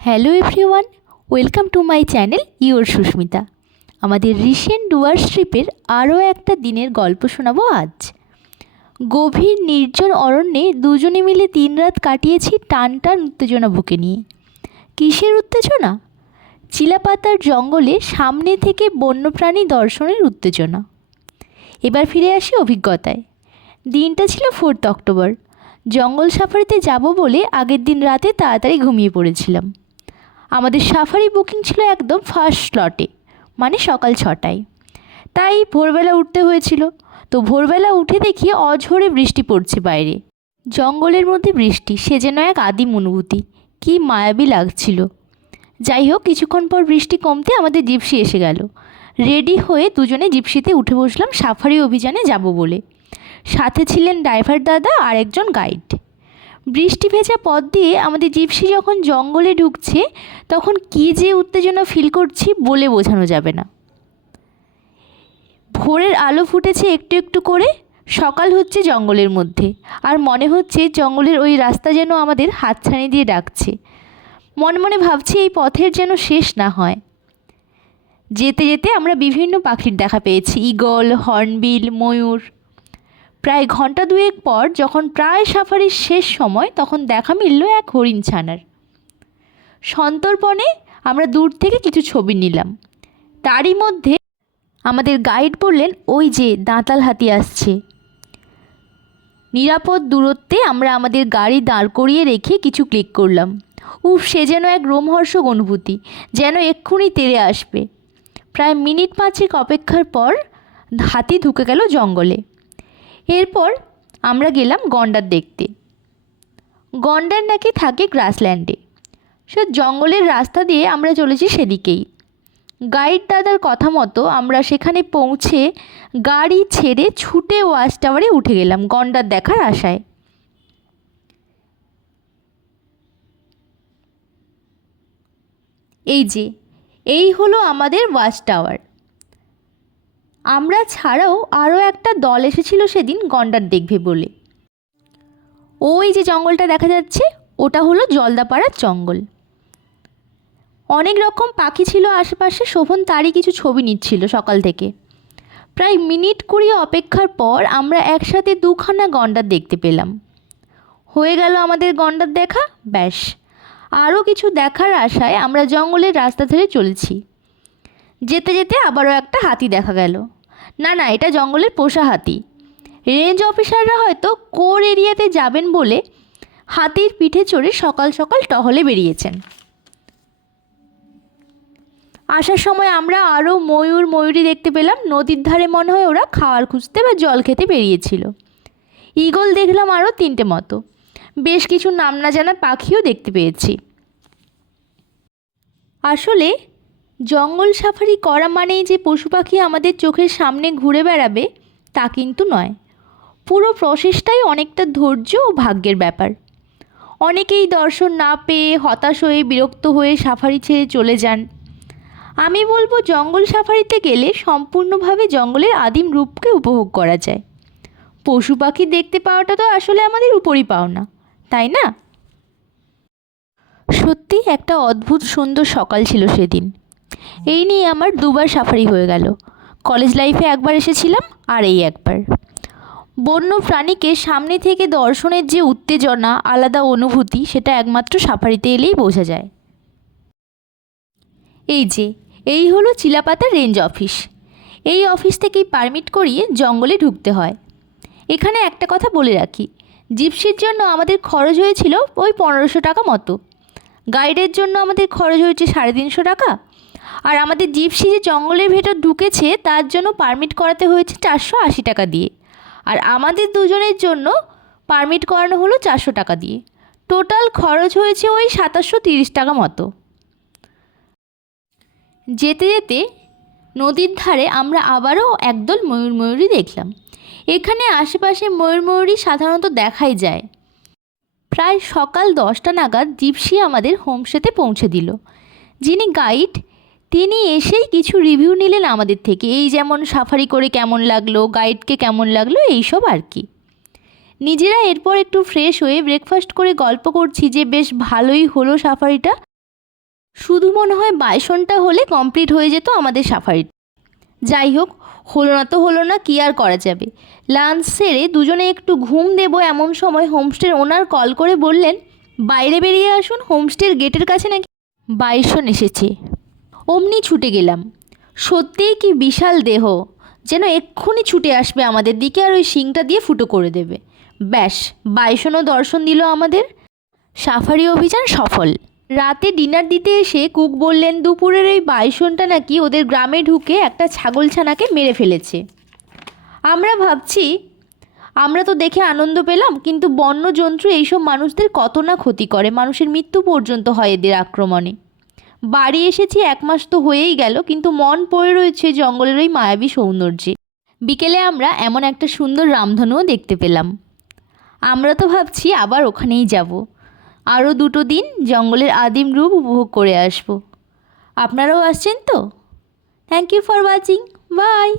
Hello everyone welcome to my channel your Susmita আমাদের recent Dooars ট্রিপের আরও একটা দিনের গল্প শোনাবো আজ। গভীর নির্জন অরণ্যে দুজনে মিলে দিন রাত কাটিয়েছি টান টান উত্তেজনা বুকে নিয়ে। কিসের উত্তেজনা? চিলাপাতার জঙ্গলে সামনে থেকে বন্যপ্রাণী দর্শনের উত্তেজনা। এবার ফিরে আসি অভিজ্ঞতায়। দিনটা ছিল ফোর্থ অক্টোবর জঙ্গল সাফারিতে যাব বলে আগের দিন রাতে তাড়াতাড়ি ঘুমিয়ে পড়েছিলাম। আমাদের সাফারি বুকিং ছিল একদম ফার্স্ট স্লটে মানে সকাল ছটায়। তাই ভোরবেলা উঠতে হয়েছিল। তো ভোরবেলা উঠে দেখি অঝোরে বৃষ্টি পড়ছে বাইরে। জঙ্গলের মধ্যে বৃষ্টি, সে যেন এক আদিম অনুভূতি। কী মায়াবী লাগছিল। যাই হোক, কিছুক্ষণ পর বৃষ্টি কমতে আমাদের জিপসি এসে গেল। রেডি হয়ে দুজনে জিপসিতে উঠে বসলাম সাফারি অভিযানে যাব বলে। সাথে ছিলেন ড্রাইভার দাদা আর একজন গাইড বৃষ্টি ভেজা পথ দিয়ে আমাদের জিপসি যখন জঙ্গলে ঢুকছে, তখন কী যে উত্তেজনা ফিল করছি বলে বোঝানো যাবে না। ভোরের আলো ফুটেছে একটু একটু করে, সকাল হচ্ছে জঙ্গলের মধ্যে, আর মনে হচ্ছে জঙ্গলের ওই রাস্তা যেন আমাদের হাতছানি দিয়ে ডাকছে। মনে মনে ভাবছি এই পথের যেন শেষ না হয়। যেতে যেতে আমরা বিভিন্ন পাখির দেখা পেয়েছি ঈগল হর্নবিল, ময়ূর। প্রায় ঘণ্টা দুয়েক পর যখন প্রায় সাফারির শেষ সময়, তখন দেখা মিলল এক হরিণ ছানার। সন্তর্পণে আমরা দূর থেকে কিছু ছবি নিলাম। তারই মধ্যে আমাদের গাইড বললেন, ওই যে দাঁতাল হাতি আসছে। নিরাপদ দূরত্বে আমরা আমাদের গাড়ি দাঁড় করিয়ে রেখে কিছু ক্লিক করলাম। উফ, সে যেন এক রোমহর্ষক অনুভূতি, যেন এক্ষুনি তেড়ে আসবে। প্রায় মিনিট পাঁচেক অপেক্ষার পর হাতি ঢুকে গেল জঙ্গলে। এরপর আমরা গেলাম গন্ডার দেখতে। গন্ডার নাকি থাকে গ্রাসল্যান্ডে। সে জঙ্গলের রাস্তা দিয়ে আমরা চলেছি সেদিকেই। গাইড দাদার কথা মতো আমরা সেখানে পৌঁছে গাড়ি ছেড়ে ছুটে ওয়াচ টাওয়ারে উঠে গেলাম গন্ডার দেখার আশায়। এই যে, এই হলো আমাদের ওয়াচ টাওয়ার। আমরা ছাড়াও আরও একটা দল এসেছিল সেদিন গন্ডার দেখবে বলে। ওই যে জঙ্গলটা দেখা যাচ্ছে, ওটা হলো জলদাপাড়ার জঙ্গল। অনেক রকম পাখি ছিল আশেপাশে, শোভন তারই কিছু ছবি নিচ্ছিল সকাল থেকে। প্রায় মিনিট কুড়ি অপেক্ষার পর আমরা একসাথে দুখানা গন্ডার দেখতে পেলাম। হয়ে গেল আমাদের গন্ডার দেখা, ব্যাস। আরও কিছু দেখার আশায় আমরা জঙ্গলের রাস্তা ধরে চলেছি। যেতে যেতে আবারও একটা হাতি দেখা গেল। না না, এটা জঙ্গলের পোষা হাতি রেঞ্জ অফিসাররা হয়তো কোর এরিয়াতে যাবেন বলে হাতির পিঠে চড়ে সকাল সকাল টহলে বেরিয়েছেন। আসার সময় আমরা আরও ময়ূর ময়ূরী দেখতে পেলাম। নদীর ধারে মনে হয় ওরা খাওয়ার খুঁজতে বা জল খেতে বেরিয়েছিল। ঈগল দেখলাম আরও তিনটে মতো। বেশ কিছু নাম না জানা পাখিও দেখতে পেয়েছি। আসলে জঙ্গল সাফারি করা মানেই যে পশু পাখি আমাদের চোখের সামনে ঘুরে বেড়াবে, তা কিন্তু নয়। পুরো প্রসেসটাই অনেকটা ধৈর্য ও ভাগ্যের ব্যাপার। অনেকেই দর্শন না পেয়ে হতাশ হয়ে বিরক্ত হয়ে সাফারি ছেড়ে চলে যান। আমি বলব জঙ্গল সাফারিতে গেলে সম্পূর্ণভাবে জঙ্গলের আদিম রূপকে উপভোগ করা যায়। পশু পাখি দেখতে পাওয়াটা তো আসলে আমাদের উপরই পাওনা, তাই না? সত্যি একটা অদ্ভুত সুন্দর সকাল ছিল সেদিন। এই নিয়ে আমার দুবার সাফারি হয়ে গেল। কলেজ লাইফে একবার এসেছিলাম আর এই একবার। বন্য প্রাণীকে সামনে থেকে দর্শনের যে উত্তেজনা, আলাদা অনুভূতি, সেটা একমাত্র সাফারিতে এলেই বোঝা যায়। এই যে, এই হলো চিলাপাতা রেঞ্জ অফিস এই অফিস থেকেই পারমিট করিয়ে জঙ্গলে ঢুকতে হয়। এখানে একটা কথা বলে রাখি জিপসির জন্য আমাদের খরচ হয়েছিল ওই পনেরোশো টাকা মতো। গাইডের জন্য আমাদের খরচ হয়েছে সাড়ে তিনশো টাকা। আর আমাদের জিপসি যে জঙ্গলের ভেতর ঢুকেছে, তার জন্য পারমিট করাতে হয়েছে চারশো আশি টাকা দিয়ে। আর আমাদের দুজনের জন্য পারমিট করানো হলো চারশো টাকা দিয়ে। টোটাল খরচ হয়েছে ওই সাতাশশো তিরিশ টাকা মতো। যেতে যেতে নদীর ধারে আমরা আবারও একদল ময়ূর ময়ূরী দেখলাম। এখানে আশেপাশে ময়ূর ময়ূরী সাধারণত দেখাই যায়। প্রায় সকাল দশটা নাগাদ জিপসি আমাদের হোমস্টেতে পৌঁছে দিল। যিনি গাইড তিনি এসেই কিছু রিভিউ নিলেন আমাদের থেকে। এই যেমন সাফারি করে কেমন লাগল গাইডকে কেমন লাগল, এইসব আর কি। নিজেরা এরপর একটু ফ্রেশ হয়ে ব্রেকফাস্ট করে গল্প করছি যে বেশ ভালোই হলো সাফারিটা। শুধু মনে হয় বাইসনটা হলে কমপ্লিট হয়ে যেত আমাদের সাফারি। যাই হোক, হলো না তো হলো না, কি আর করা যাবে? লাঞ্চ সেরে দুজনে একটু ঘুম দেব এমন সময় হোমস্টের ওনার কল করে বললেন, বাইরে বেরিয়ে আসুন, হোমস্টের গেটের কাছে নাকি বাইসন এসেছে। অমনি ছুটে গেলাম। সত্যিই কি বিশাল দেহ। যেন এক্ষুনি ছুটে আসবে আমাদের দিকে আর ওই শিংটা দিয়ে ফুটো করে দেবে। ব্যাস বাইসনও দর্শন দিল আমাদের। সাফারি অভিযান সফল। রাতে ডিনার দিতে এসে কুক বললেন, দুপুরের এই বাইসনটা নাকি ওদের গ্রামে ঢুকে একটা ছাগলছানাকে মেরে ফেলেছে। আমরা ভাবছি, আমরা তো দেখে আনন্দ পেলাম, কিন্তু বন্য জন্তু এইসব মানুষদের কত না ক্ষতি করে। মানুষের মৃত্যু পর্যন্ত হয় এদের আক্রমণে। বাড়ি এসেছি, এক মাস তো হয়েই গেল, কিন্তু মন পড়ে রয়েছে জঙ্গলের ওই মায়াবী সৌন্দর্যে। বিকেলে আমরা এমন একটা সুন্দর রামধনুও দেখতে পেলাম। আমরা তো ভাবছি আবার ওখানেই যাব। আরও দুটো দিন জঙ্গলের আদিম রূপ উপভোগ করে আসব। আপনারাও আসছেন তো? Thank you for watching bye